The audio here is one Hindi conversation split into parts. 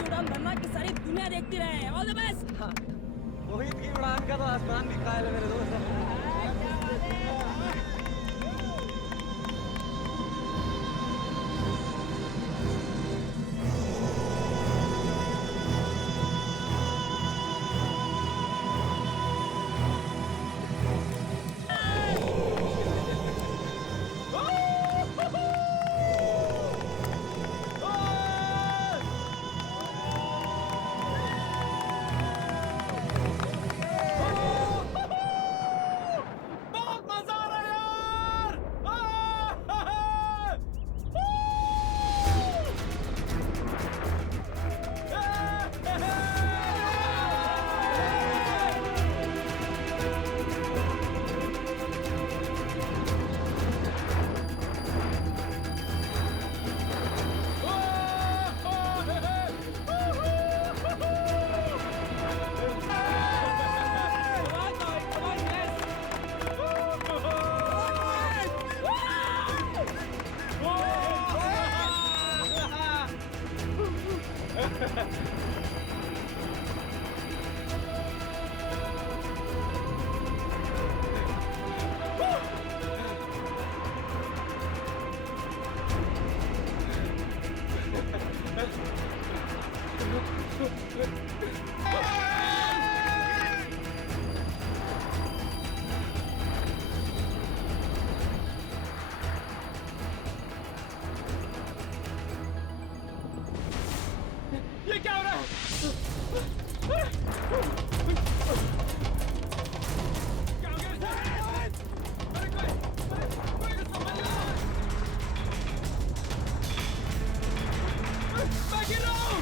ऐसी उड़ान भरना कि सारी दुनिया देखती रहे। All the best. मोहित की उड़ान का तो आसमान भी कायल है मेरे दोस्त। ये क्या हो रहा है? क्या हो गया? अरे कोई संभाल लो। मैं गिर रहा हूँ।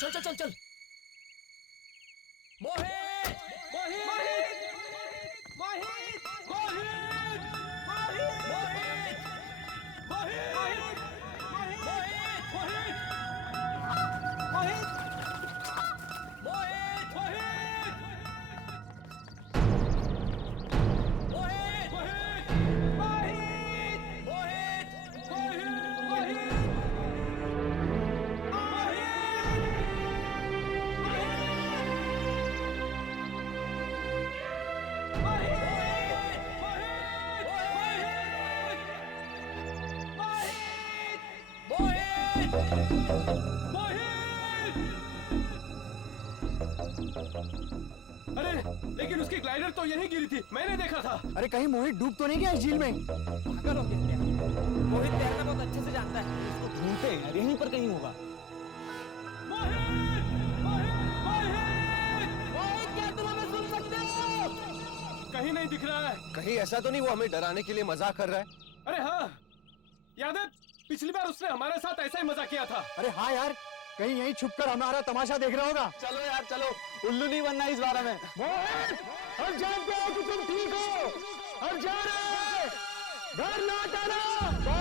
चल चल चल चल। मोहित मोहित मोहित मोहित मोहित मोहित मोहित अरे लेकिन उसकी ग्लाइडर तो यहीं गिरी थी, मैंने देखा था। अरे कहीं मोहित डूब तो नहीं गया इस झील में? पागल हो गया क्या? मोहित तैरना बहुत अच्छे से जानता है। इसको ढूंढते हैं यार, यहीं पर कहीं होगा। मोहित मोहित मोहित मोहित क्या तुम हमें सुन सकते हो? कहीं नहीं दिख रहा है। कहीं ऐसा तो नहीं वो हमें डराने के लिए मजाक कर रहा है? अरे हाँ, याद है पिछली बार उसने हमारे साथ ऐसा ही मजाक किया था। अरे हाँ यार, कहीं यहीं छुपकर हमारा तमाशा देख रहा होगा। चलो यार चलो, उल्लू नहीं बनना इस बारे में। मोहित, हम जानते हैं कि तुम ठीक हो, हम जा रहे हैं, घर लौट आना।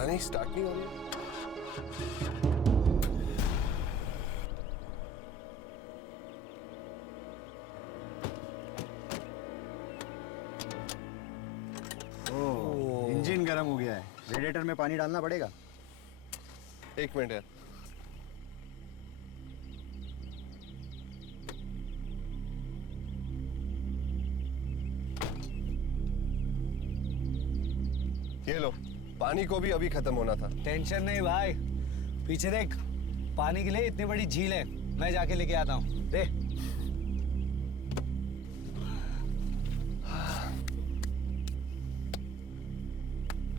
पता नहीं स्टार्ट नहीं हो रही। इंजन गर्म हो गया है, रेडिएटर में पानी डालना पड़ेगा। एक मिनट यार। ये लो, पानी को भी अभी खत्म होना था। टेंशन नहीं भाई, पीछे देख, पानी के लिए इतनी बड़ी झील है, मैं जाके लेके आता हूँ। दे।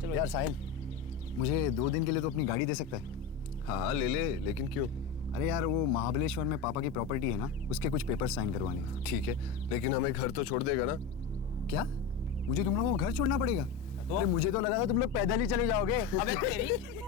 चलो यार साहिल, मुझे 2 दिन के लिए तो अपनी गाड़ी दे सकता है? हाँ ले ले, लेकिन क्यों? अरे यार, वो महाबलेश्वर में पापा की प्रॉपर्टी है ना, उसके कुछ पेपर साइन करवाने हैं। ठीक है, लेकिन हमें घर तो छोड़ देगा ना? क्या? मुझे तुम लोगों को घर छोड़ना पड़ेगा? अरे मुझे तो लगा था तुम लोग पैदल ही चले जाओगे। अबे तेरी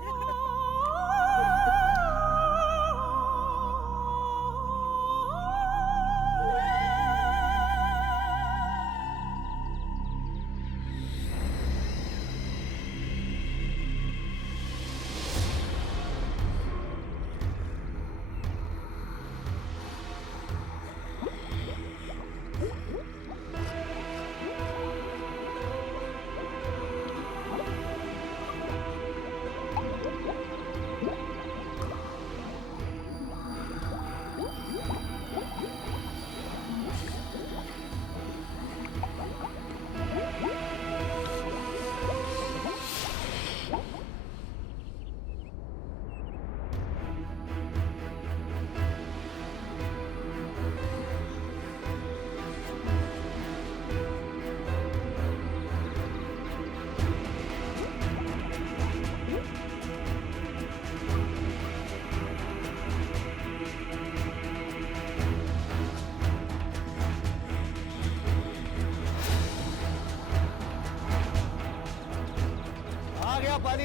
आ गया पानी।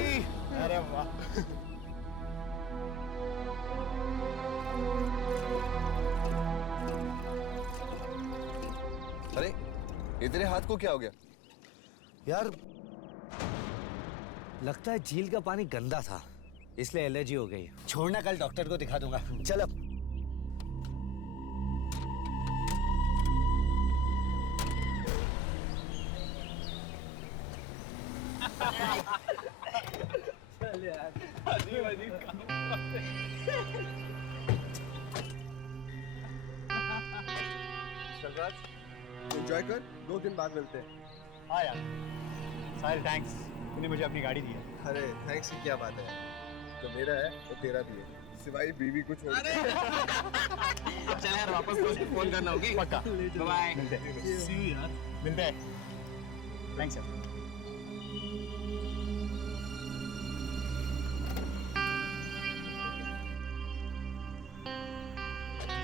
अरे वाह। अरे ये तेरे हाथ को क्या हो गया? यार लगता है झील का पानी गंदा था, इसलिए एलर्जी हो गई। छोड़ना, कल डॉक्टर को दिखा दूंगा। चल अब। चलराज, एंजॉय कर, 2 दिन बाद मिलते हैं। हाँ यार साहिल, थैंक्स, तूने मुझे अपनी गाड़ी दी है। अरे थैंक्स की क्या बात है, जो मेरा है वो तेरा भी है, सिवाय बीवी को छोड़ के। चल यार, वापस दोस्त को फोन करना होगी। पक्का। बाय। मिलते हैं। मिलते हैं। थैंक्स यार।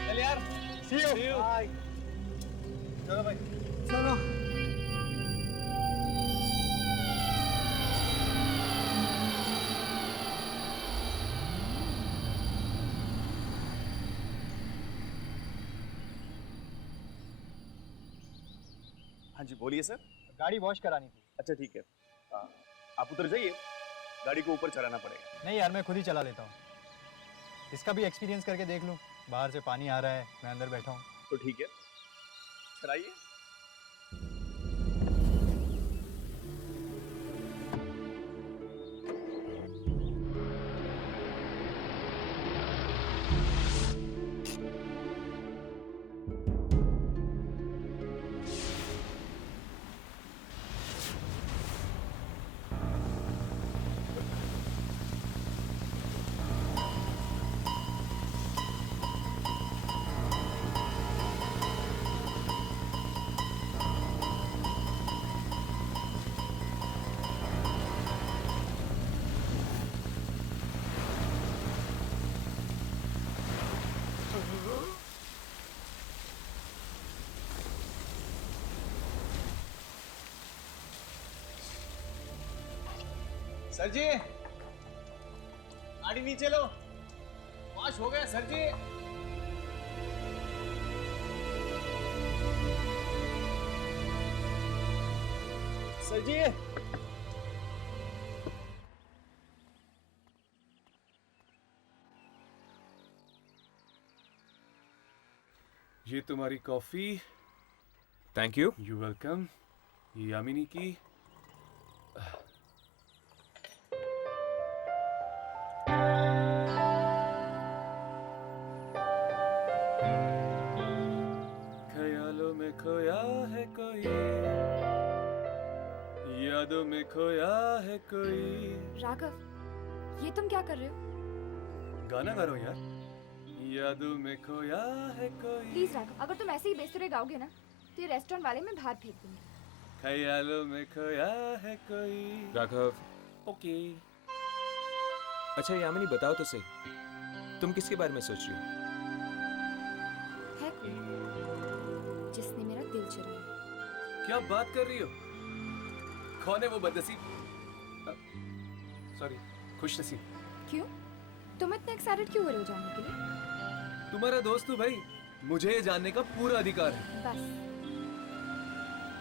चल यार, See you. बाय। चलो भाई। चलो। हाँ जी बोलिए सर। गाड़ी वॉश करानी थी। अच्छा ठीक है, आप उतर जाइए, गाड़ी को ऊपर चढ़ाना पड़ेगा। नहीं यार, मैं खुद ही चला लेता हूँ। इसका भी एक्सपीरियंस करके देख लूँ। बाहर से पानी आ रहा है, मैं अंदर बैठा हूँ। तो ठीक है, चलाइए। सर जी, गाड़ी नीचे लो, वॉश हो गया सर जी। सर जी, ये तुम्हारी coffee. Thank you. You welcome. ये यामिनी की। ख्यालों में खोया है कोई, यादों में खोया है कोई। राघव, ये तुम क्या कर रहे हो? गाना गा रहा हूँ यार। यादों में खोया है कोई। प्लीज राघव, अगर तुम ऐसे ही बेसुरे गाओगे ना तो ये रेस्टोरेंट वाले मैं बाहर फेंक दूंगी। ख्यालों में खोया है कोई। राघव। ओके। अच्छा यामिनी बताओ तो सही, तुम किसके बारे में सोच रही हो? है कोई जिसने मेरा दिल चुराया। क्या बात कर रही हो? कौन है वो बदनसीब? सॉरी, खुशनसीब। क्यों? तुम इतने एक्साइटेड क्यों हो रहे हो जानने के लिए? तुम्हारा दोस्त हूँ भाई, मुझे ये जानने का पूरा अधिकार है। बस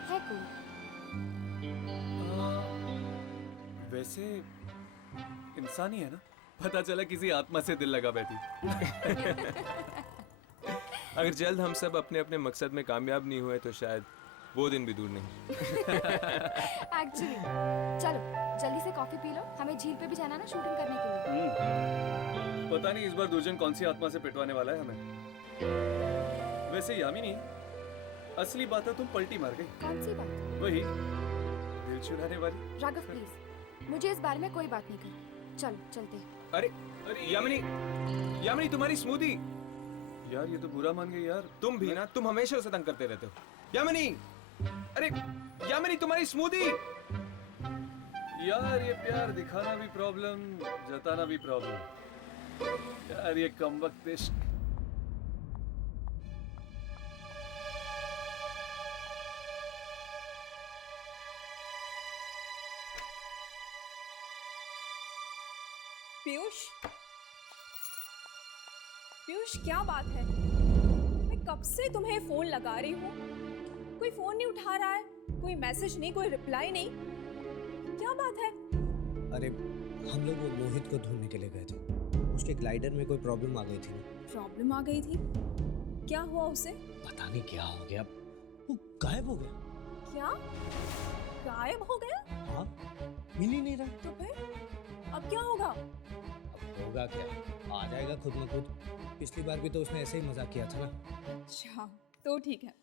है कोई? वैसे इंसान ही है ना? पता चला किसी आत्मा से दिल लगा बैठी। अगर जल्द हम सब अपने अपने मकसद में कामयाब नहीं हुए तो शायद वो दिन भी दूर नहीं। एक्चुअली चलो जल्दी से कॉफी पी लो, हमें झील पे भी जाना ना शूटिंग करने के लिए। पता नहीं इस बार दुर्जन कौन सी आत्मा से पिटवाने वाला है हमें। वैसे यामिनी, असली बात है तुम पलटी मार गई। कौन सी बात? वही दिल चुराने वाली। राघव प्लीज, मुझे इस बारे में कोई बात नहीं करनी। चलो चलते हैं। अरे यामिनी, यामिनी तुम्हारी स्मूदी। यार ये तो बुरा मान गई यार। तुम भी ना, तुम हमेशा उसे तंग करते रहते हो। यामिनी, अरे यामिनी तुम्हारी स्मूदी। यार ये प्यार दिखाना भी प्रॉब्लम, जताना भी प्रॉब्लम। यार ये कमबख्त इश्क। पीयूष, पीयूष क्या बात है? मैं कब से तुम्हें फोन लगा रही हूँ, कोई फोन नहीं उठा रहा है, कोई मैसेज नहीं, कोई रिप्लाई नहीं। क्या बात है? अरे हम लोग वो मोहित को ढूंढने के लिए गए थे, उसके ग्लाइडर में कोई प्रॉब्लम आ गई थी। प्रॉब्लम आ गई थी? क्या हुआ उसे? पता नहीं क्या हो गया, वो गायब हो गया। क्या गायब हो गया? हाँ, मिल ही नहीं रहा। तो फिर अब क्या होगा? अब होगा क्या, आ जाएगा खुद म खुद। पिछली बार भी तो उसने ऐसे ही मजाक किया था ना। अच्छा तो ठीक है।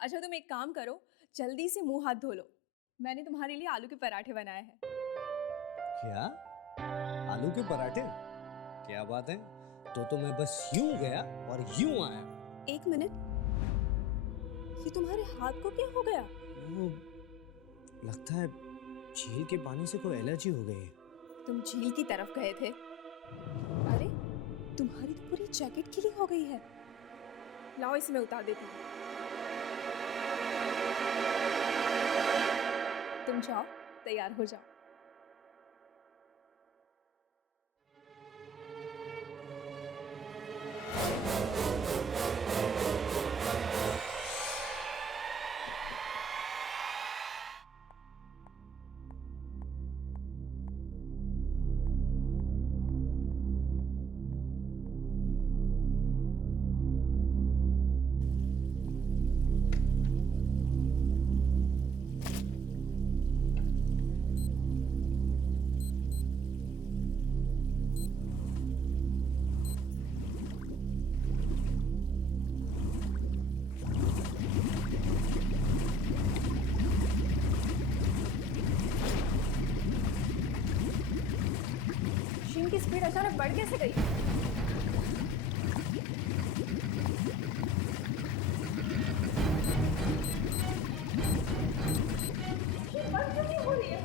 अच्छा तुम एक काम करो, जल्दी से मुंह हाथ धो लो, मैंने तुम्हारे लिए आलू के पराठे बनाए हैं। क्या? आलू के पराठे? क्या बात है, तो मैं बस यूं गया और यूं आया। एक मिनट, ये तुम्हारे हाथ को क्या हो गया? वो लगता है झील के पानी से कोई एलर्जी हो गई है। तुम झील की तरफ गए थे? अरे तुम्हारी तो पूरी जैकेट गीली हो गई है। लाओ इसे मैं उतार देती हूँ। तुम जाओ, तैयार हो जाओ। की स्पीड अचानक बढ़ कैसे गई? बंद क्यों नहीं हो रही है?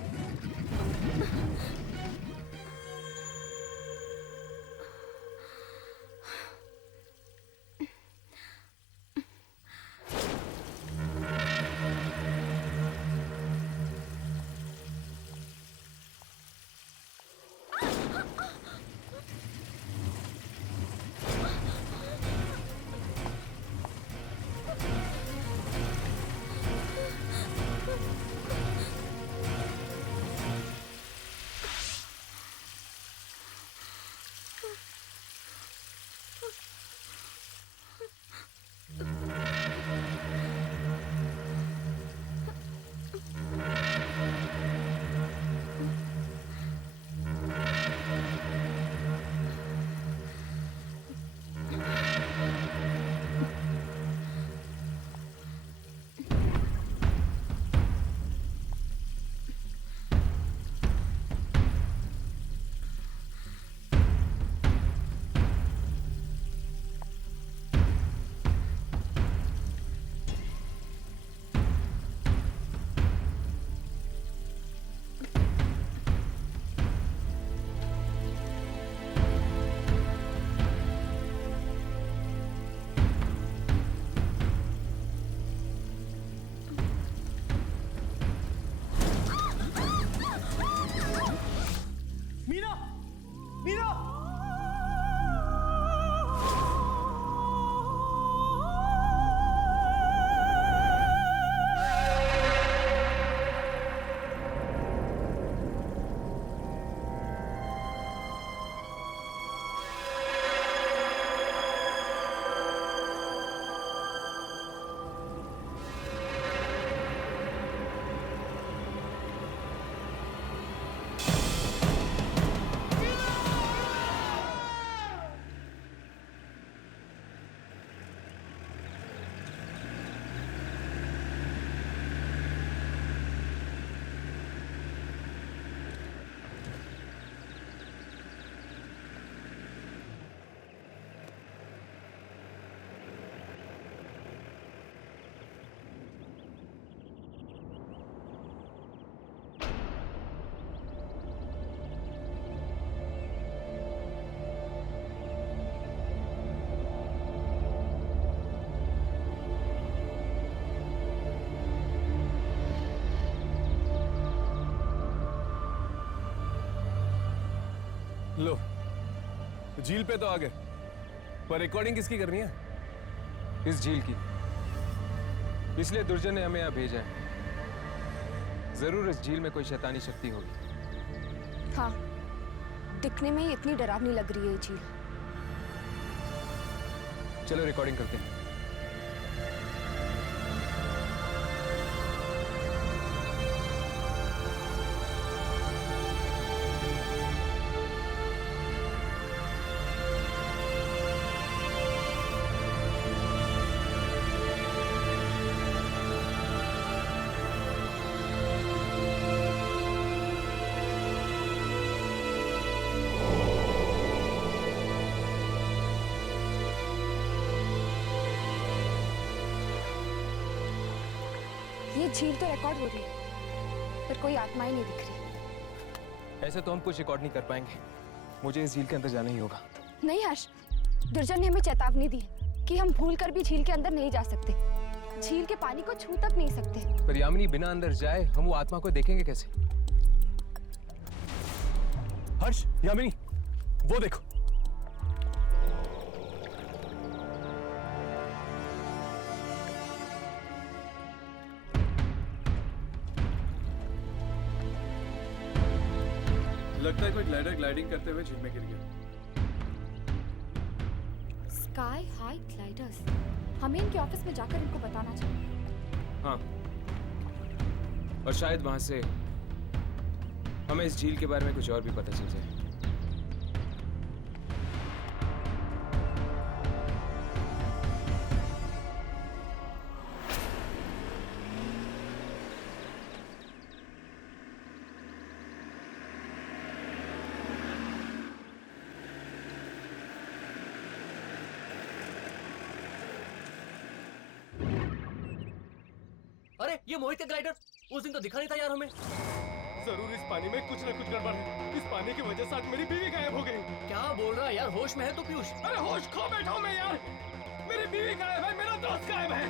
झील पे तो आ गए, पर रिकॉर्डिंग किसकी करनी है? इस झील की। इसलिए दुर्जन ने हमें यहाँ भेजा है। जरूर इस झील में कोई शैतानी शक्ति होगी। हाँ, दिखने में ही इतनी डरावनी लग रही है ये झील। चलो रिकॉर्डिंग करते हैं। ये झील तो रिकॉर्ड हो रही है, पर कोई आत्माएं नहीं दिख रही। ऐसे तो हम कुछ रिकॉर्ड नहीं कर पाएंगे। मुझे इस झील के अंदर जाना ही होगा। नहीं हर्ष, दुर्जन ने हमें चेतावनी दी कि हम भूल कर भी झील के अंदर नहीं जा सकते। झील के पानी को छू तक नहीं सकते। पर यामिनी बिना अंदर जाए हम वो आत्मा को देखेंगे कैसे? हर्ष, यामिनी, वो देखो। लगता है कोई ग्लाइडर ग्लाइडिंग करते हुए झील में गिर गया। Sky high gliders. हमें इनके ऑफिस में जाकर इनको बताना चाहिए। हाँ, और शायद वहां से हमें इस झील के बारे में कुछ और भी पता चल जाए। अरे ये मोहित का ग्लाइडर उस दिन तो दिखा नहीं था यार हमें। जरूर इस पानी में कुछ न कुछ गड़बड़ है। इस पानी की वजह से आज मेरी बीवी गायब हो गई। क्या बोल रहा है यार, होश में है तो पीयूष? अरे होश खो बैठा हूं मैं यार। मेरी बीवी गायब है, मेरा दोस्त गायब है।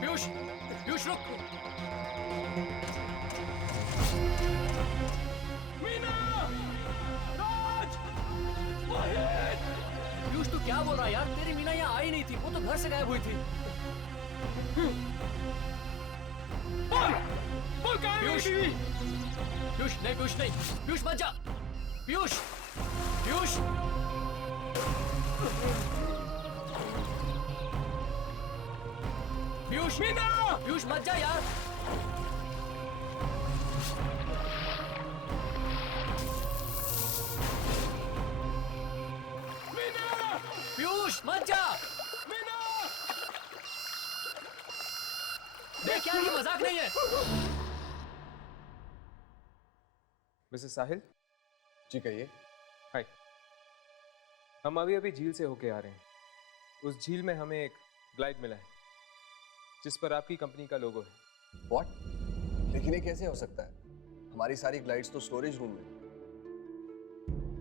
पीयूष, पीयूष रुक। मीना! राज! मोहित! पीयूष तू क्या बोल रहा है यार? तेरी मीना यहाँ आई नहीं थी, वो तो घर से गायब हुई थी। बोल कहाँ है मेरी पीयूष! बीवी? पीयूष नहीं, पीयूष नहीं, पीयूष मत जा। पीयूष, पीयूष, पीयूष, मीना! पीयूष मत जा यार। मीना! पीयूष मत जा। मीना! देख यार, ये मजाक नहीं है। मिसेस साहिल, जी कहिए। हाय। हम अभी अभी झील से होके आ रहे हैं। उस झील में हमें एक ग्लाइड मिला है जिस पर आपकी कंपनी का लोगो है। व्हाट? लेकिन ये कैसे हो सकता है? हमारी सारी ग्लाइड्स तो स्टोरेज रूम में।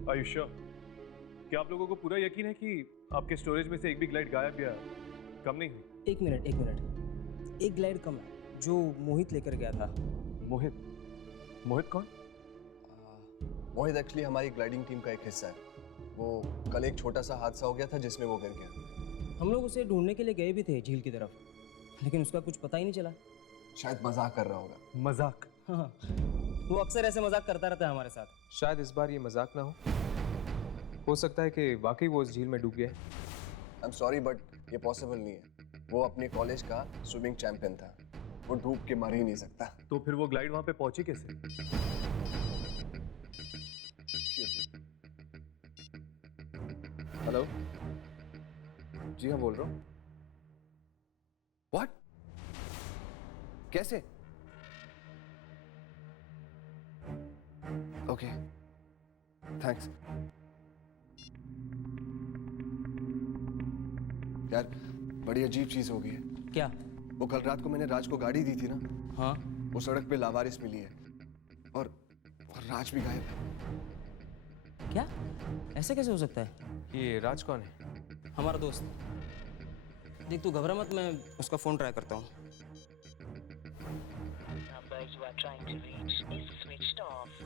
Are you sure? क्या आप लोगों को पूरा यकीन है कि आपके स्टोरेज में से एक भी ग्लाइड गायब या कम नहीं हुई? एक मिनट। एक ग्लाइड कम है जो मोहित लेकर गया था। मोहित? मोहित कौन? मोहित एक्चुअली हमारी ग्लाइडिंग टीम का एक हिस्सा है। वो कल एक छोटा सा हादसा हो गया था जिसमें वो गिर गया। हम लोग उसे ढूंढने के लिए गए भी थे झील की तरफ, लेकिन उसका कुछ पता ही नहीं चला। शायद मजाक कर रहा होगा। मजाक? हाँ, वो अक्सर ऐसे मजाक करता रहता है हमारे साथ। शायद इस बार ये मजाक ना हो सकता है कि वाकई वो उस झील में डूब गया। आई एम सॉरी बट ये पॉसिबल नहीं है। वो अपने कॉलेज का स्विमिंग चैंपियन था। वो डूब के मर ही नहीं सकता। तो फिर वो ग्लाइड वहां पे पहुंची कैसे? हेलो, जी हाँ बोल रहा हूँ। व्हाट? कैसे? Okay, thanks. यार बड़ी अजीब चीज हो गई है। क्या? वो कल रात को मैंने राज को गाड़ी दी थी ना। हाँ, वो सड़क पे लावारिस मिली है और राज भी गायब है। क्या? ऐसे कैसे हो सकता है? ये राज कौन है? हमारा दोस्त। देख तू घबरा मत, मैं उसका फोन ट्राई करता हूँ।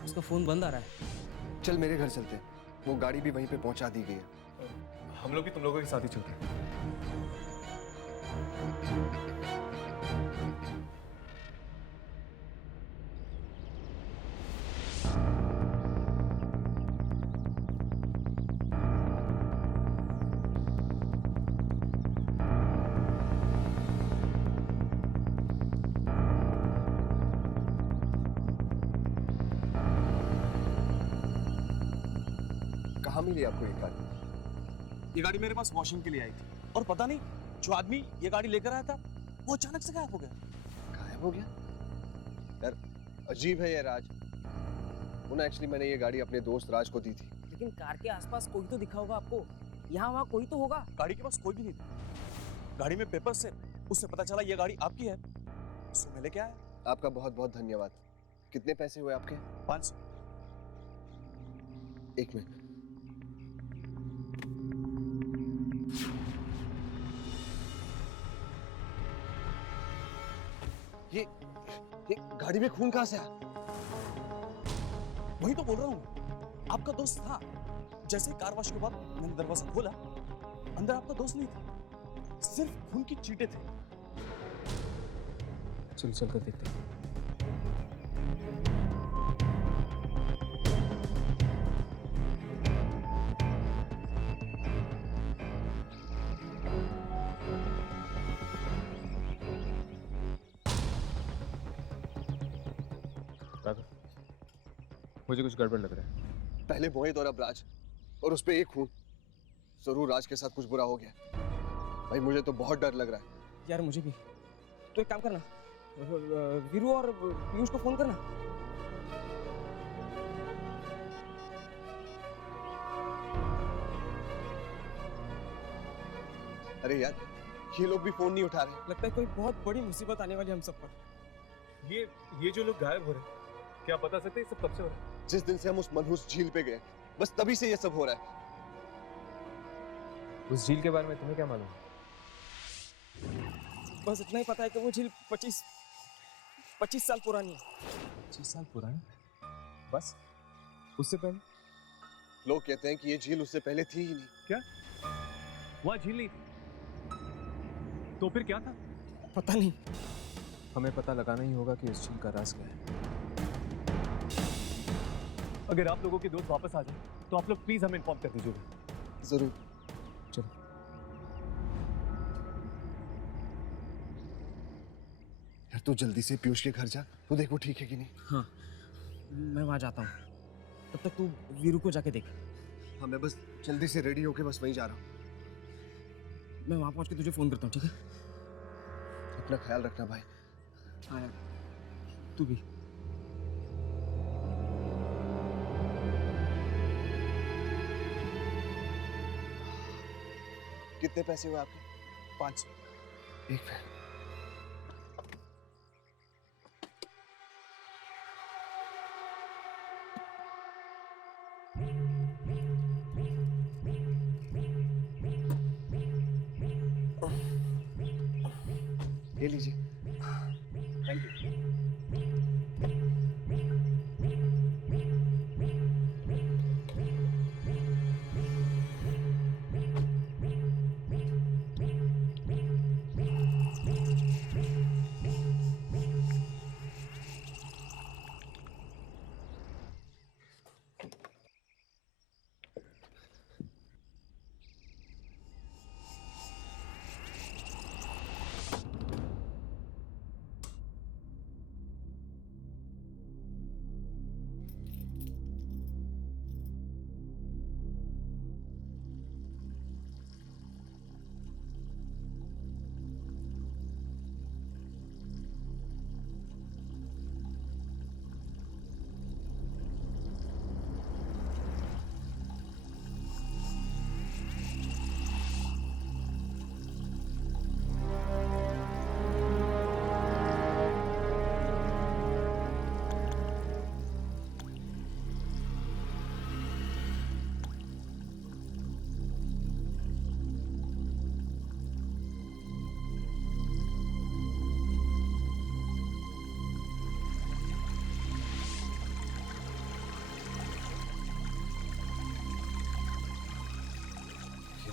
उसका फोन बंद आ रहा है। चल मेरे घर चलते हैं। वो गाड़ी भी वहीं पे पहुंचा दी गई है। हम लोग भी तुम लोगों के साथ ही चलते हैं। कहाँ मिली आपको ये गाड़ी? ये गाड़ी मेरे पास वॉशिंग के लिए आई थी और पता नहीं जो आदमी ये गाड़ी लेकर आया था वो अचानक से गायब हो गया। गायब हो गया? यार अजीब है ये राज। वो ना एक्चुअली मैंने ये गाड़ी अपने दोस्त राज को दी थी। लेकिन कार के आसपास कोई तो दिखा होगा आपको, यहाँ वहाँ कोई तो होगा। गाड़ी के पास कोई भी नहीं था। गाड़ी में पेपर से उससे पता चला ये गाड़ी आपकी है, उसको मैं लेके आया। आपका बहुत बहुत धन्यवाद। कितने पैसे हुए आपके? 500। एक मिनट। ये गाड़ी में खून कहाँ से आया? वही तो बोल रहा हूँ, आपका दोस्त था। जैसे कार वॉश के बाद मैंने दरवाजा खोला, अंदर आपका दोस्त नहीं था, सिर्फ खून की चींटे थे। चल चल कर देखते हैं। मुझे कुछ गड़बड़ लग रहा है। पहले मोहित और अब राज, और उस पे एक खून। जरूर राज के साथ कुछ बुरा हो गया। भाई मुझे तो बहुत डर लग रहा है। यार मुझे भी। तो एक काम करना, वीरू और पीयूष को फोन करना। अरे यार ये लोग भी फोन नहीं उठा रहे। लगता है कोई बहुत बड़ी मुसीबत आने वाली हम सब पर। ये जो लोग गायब हो रहे हैं, क्या आप बता सकते हैं सब कब से हो रहा है? जिस दिन से हम उस मनहूस झील पे गए, बस तभी से ये सब हो रहा है। उस झील के बारे में तुम्हें क्या मालूम? बस इतना ही पता है कि वो झील 25 साल पुरानी है। 25 साल पुरानी? बस? उससे पहले? लोग कहते हैं कि ये झील उससे पहले थी ही नहीं। क्या? वहाँ झील नहीं थी? तो फिर क्या था? पता नहीं। हमें पता लगाना ही होगा कि इस झील का राज क्या है। अगर आप लोगों के दोस्त वापस आ जाए तो आप लोग प्लीज हमें इन्फॉर्म कर दीजिएगा। जरूर। चलो। यार तू जल्दी से पीयूष के घर जा, तू देख वो ठीक है कि नहीं। हाँ मैं वहां जाता हूँ, तब तक तू वीरू को जाके देख। हाँ मैं बस जल्दी से रेडी होके बस वहीं जा रहा हूँ। मैं वहां पहुंच के तुझे फोन करता हूँ, ठीक है? अपना ख्याल रखना भाई। हाँ यार, तू भी। कितने पैसे हुए आपके? 500। एक मिनट। ये लीजिए। Thank you.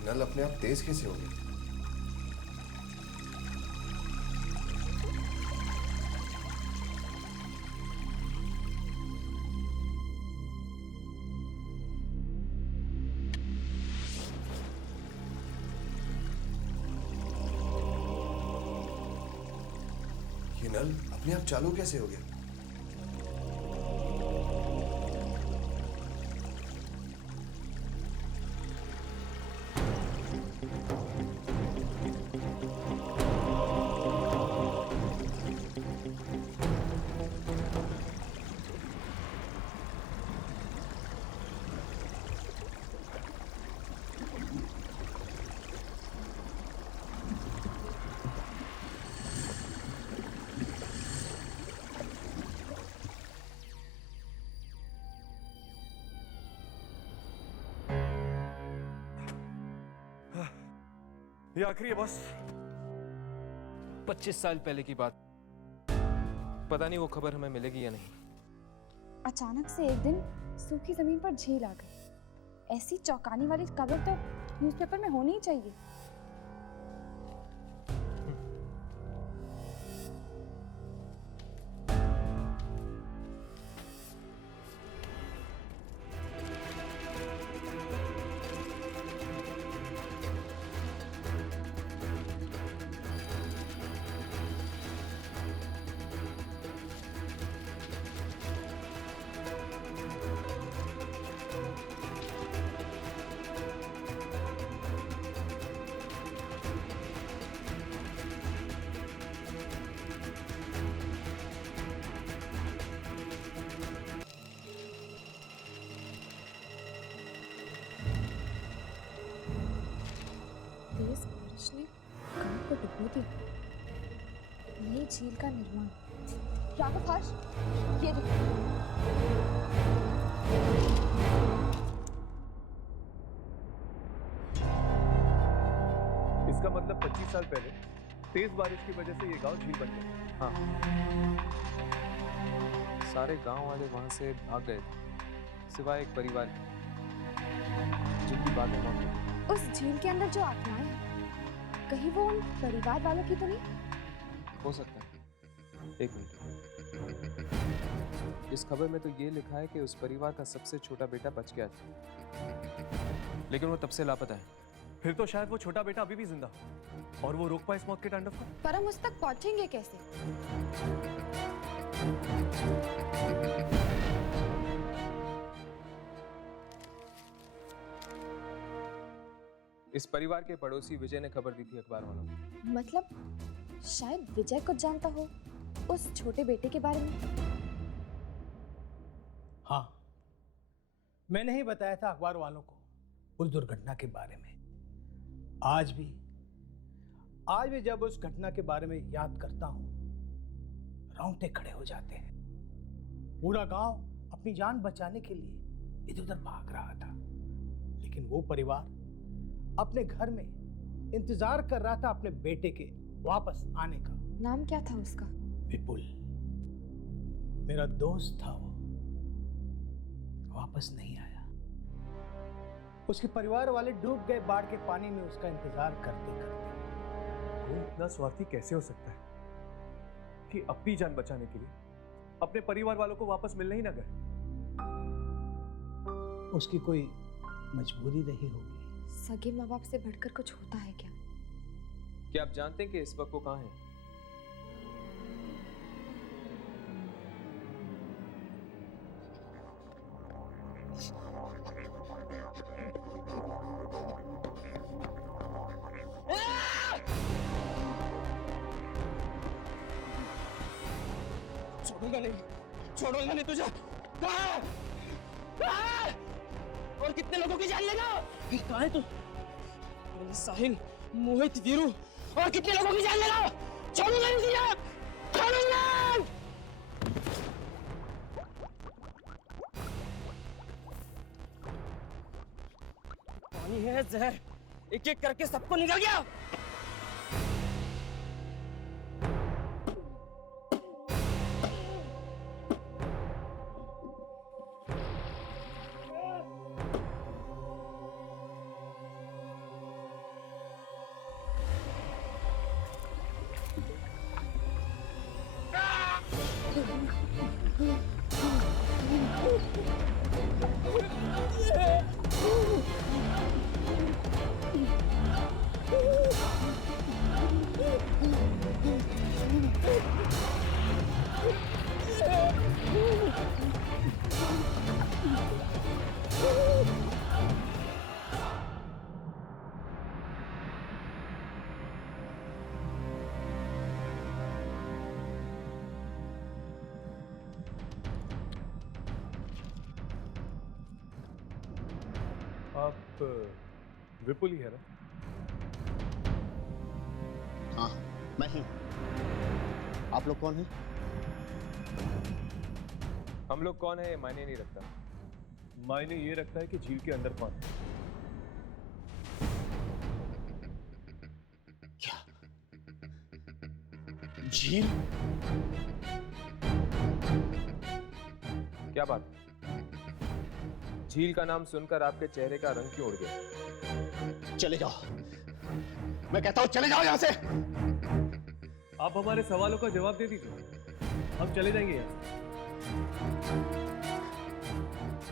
नल अपने आप तेज कैसे हो गया? ये नल अपने आप चालू कैसे हो गया? ये आखिरी है बॉस। 25 साल पहले की बात, पता नहीं वो खबर हमें मिलेगी या नहीं। अचानक से एक दिन सूखी जमीन पर झील आ गई। ऐसी चौंकाने वाली खबर तो न्यूज़पेपर में होनी ही चाहिए। तेज बारिश ने गांव को डुबो दिया। नई झील का निर्माण। राघव हर्ष, ये देखो। इसका मतलब 25 साल पहले तेज बारिश की वजह से ये गांव झील बन गया। हाँ, सारे गांव वाले वहां से भाग गए थे, सिवाय एक परिवार के, जिनकी बातें मौत हो गई। उस झील के अंदर जो आत्माएं हैं, कहीं वो उन परिवार वालों की तो नहीं? हो सकता है। एक मिनट, इस खबर में तो ये लिखा है कि उस परिवार का सबसे छोटा बेटा बच गया था, लेकिन वो तब से लापता है। फिर तो शायद वो छोटा बेटा अभी भी जिंदा हो और वो रोक पाए इस मौत के तांडव को। पर हम उस तक पहुंचेंगे कैसे? इस परिवार के पड़ोसी विजय ने खबर दी थी अखबार वालों को। मतलब शायद विजय कुछ जानता हो उस छोटे बेटे के बारे में। हाँ, मैंने ही बताया था अखबार वालों को उस दुर्घटना के बारे में। आज भी जब उस घटना के बारे में याद करता हूं, रोंगटे खड़े हो जाते हैं। पूरा गांव अपनी जान बचाने के लिए इधर उधर भाग रहा था, लेकिन वो परिवार अपने घर में इंतजार कर रहा था अपने बेटे के वापस आने का। नाम क्या था उसका? विपुल। मेरा दोस्त था वो, वापस नहीं आया। उसके परिवार वाले डूब गए बाढ़ के पानी में उसका इंतजार करते करते। वो इतना स्वार्थी कैसे हो सकता है कि अपनी जान बचाने के लिए अपने परिवार वालों को वापस मिलने ही ना गए? उसकी कोई मजबूरी रही होगी। सगे माँ बाप से बढ़कर कुछ होता है क्या? क्या आप जानते हैं कि इस वक्त वो कहाँ है? छोड़ूंगा नहीं तुझे। और कितने लोगों की जान लेगा? कहाँ है तू? साहिल, मोहित, वीरू, और कितने लोगों की जान लेगा? छोड़ूंगा नहीं तुझे, छोड़ूंगा। पानी है जहर, एक एक करके सबको निकल गया। आप विपुल ही है ना? हाँ मैं ही। आप लोग कौन हैं? हम लोग कौन है ये मायने नहीं रखता। मायने ये रखता है कि झील के अंदर कौन है। क्या झील? क्या बात? झील का नाम सुनकर आपके चेहरे का रंग क्यों उड़ गया? चले जाओ, मैं कहता हूं चले जाओ यहां से। आप हमारे सवालों का जवाब दे दीजिए, हम चले जाएंगे यहाँ से।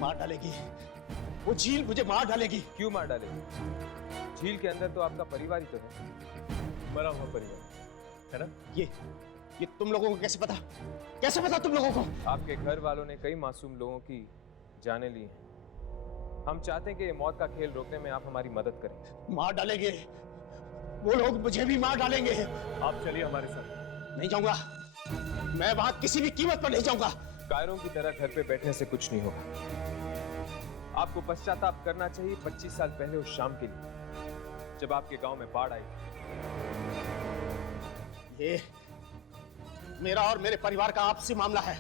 मार डालेगी वो झील, मुझे मार डालेगी। क्यों मार डालेगी? झील के अंदर तो आपका परिवार ही तो है। मरा हुआ परिवार है ना? ये तुम लोगों को कैसे पता? कैसे पता तुम लोगों को? आपके घर वालों ने कई मासूम लोगों की जानें ली हैं। हम चाहते हैं कि ये मौत का खेल रोकने में आप हमारी मदद करें। मार डालेंगे वो लोग, मुझे भी मार डालेंगे। आप चलिए हमारे साथ। नहीं जाऊंगा, मैं वहां किसी भी कीमत पर नहीं जाऊंगा। कायरों की तरह घर पे बैठने से कुछ नहीं होगा। आपको पश्चाताप करना चाहिए 25 साल पहले उस शाम के लिए जब आपके गांव में बाढ़ आई। ये मेरा और मेरे परिवार का आपसी मामला है।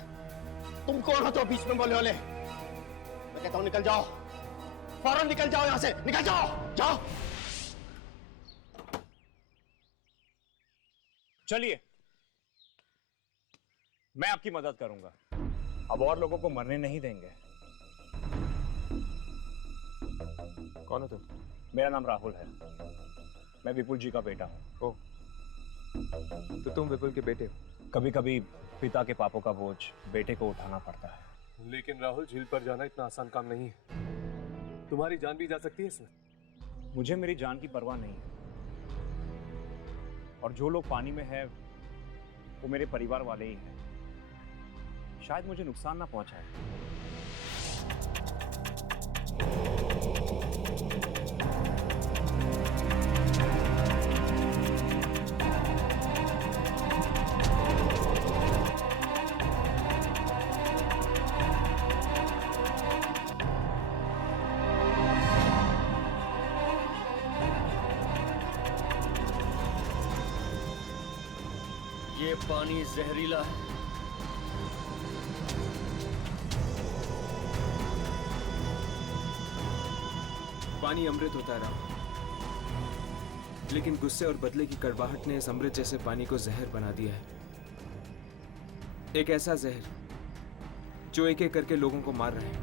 तुम कौन हो तो बीच में बोले वाले? मैं कहता हूं निकल जाओ, फौरन निकल जाओ यहां से, निकल जाओ, जाओ। चलिए, मैं आपकी मदद करूंगा। अब और लोगों को मरने नहीं देंगे। कौन हो तुम? मेरा नाम राहुल है, मैं विपुल जी का बेटा हूं। ओह, तो तुम विपुल के बेटे हो? कभी कभी पिता के पापों का बोझ बेटे को उठाना पड़ता है। लेकिन राहुल, झील पर जाना इतना आसान काम नहीं है। तुम्हारी जान भी जा सकती है इसमें। मुझे मेरी जान की परवाह नहीं है, और जो लोग पानी में हैं वो मेरे परिवार वाले ही हैं। शायद मुझे नुकसान ना पहुंचाए। ये पानी जहरीला है। पानी अमृत होता रहा, लेकिन गुस्से और बदले की कड़वाहट ने इस अमृत जैसे पानी को जहर बना दिया है। एक ऐसा जहर जो एक एक करके लोगों को मार रहे हैं।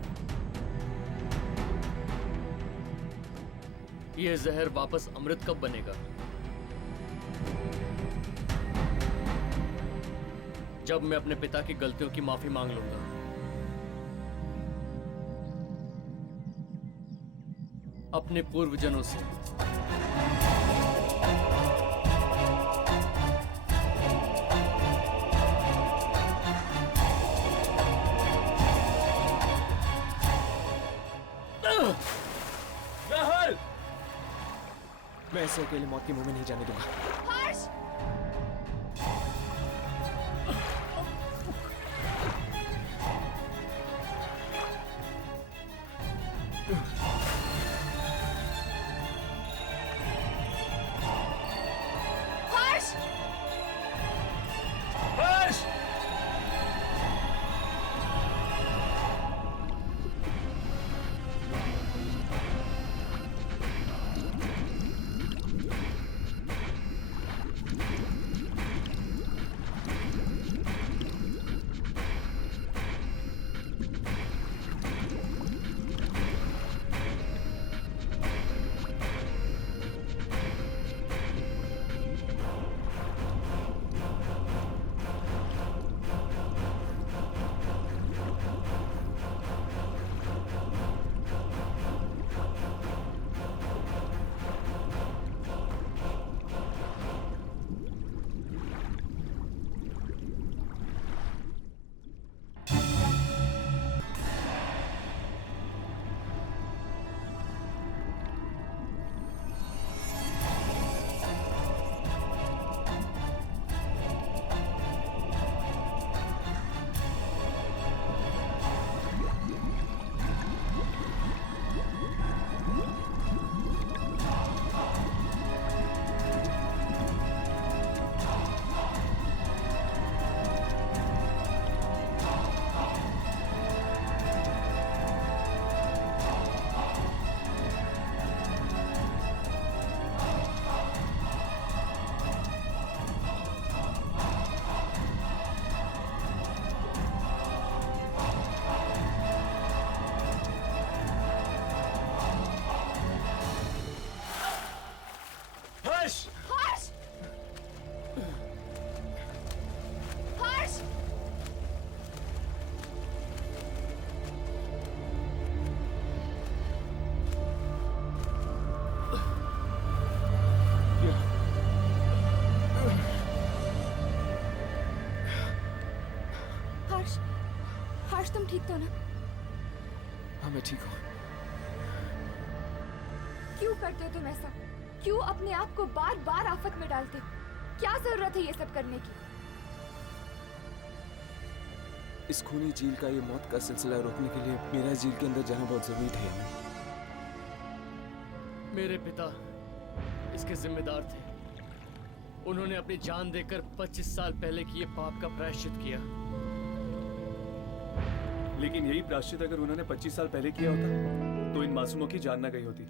ये जहर वापस अमृत कब बनेगा? जब मैं अपने पिता की गलतियों की माफी मांग लूंगा। अपने पूर्वजनों से। राहुल, मैं ऐसे अकेले मौत के मुंह में नहीं जाने दूंगा। हर्ष! हर्ष! हर्ष! तुम ठीक तो ना? हाँ मैं ठीक हूँ। क्यों करते हो तुम ऐसा? क्यों अपने आप को बार बार आफत में डालते हो? क्या जरूरत है ये सब करने की? इस खूनी झील का ये मौत का सिलसिला रोकने के लिए मेरा झील के अंदर जाना बहुत जरूरी था यामिनी। मेरे पिता इसके जिम्मेदार थे। उन्होंने अपनी जान देकर 25 साल पहले किए पाप का प्रायश्चित किया। लेकिन यही प्रायश्चित अगर उन्होंने 25 साल पहले किया होता तो इन मासूमों की जान न गई होती।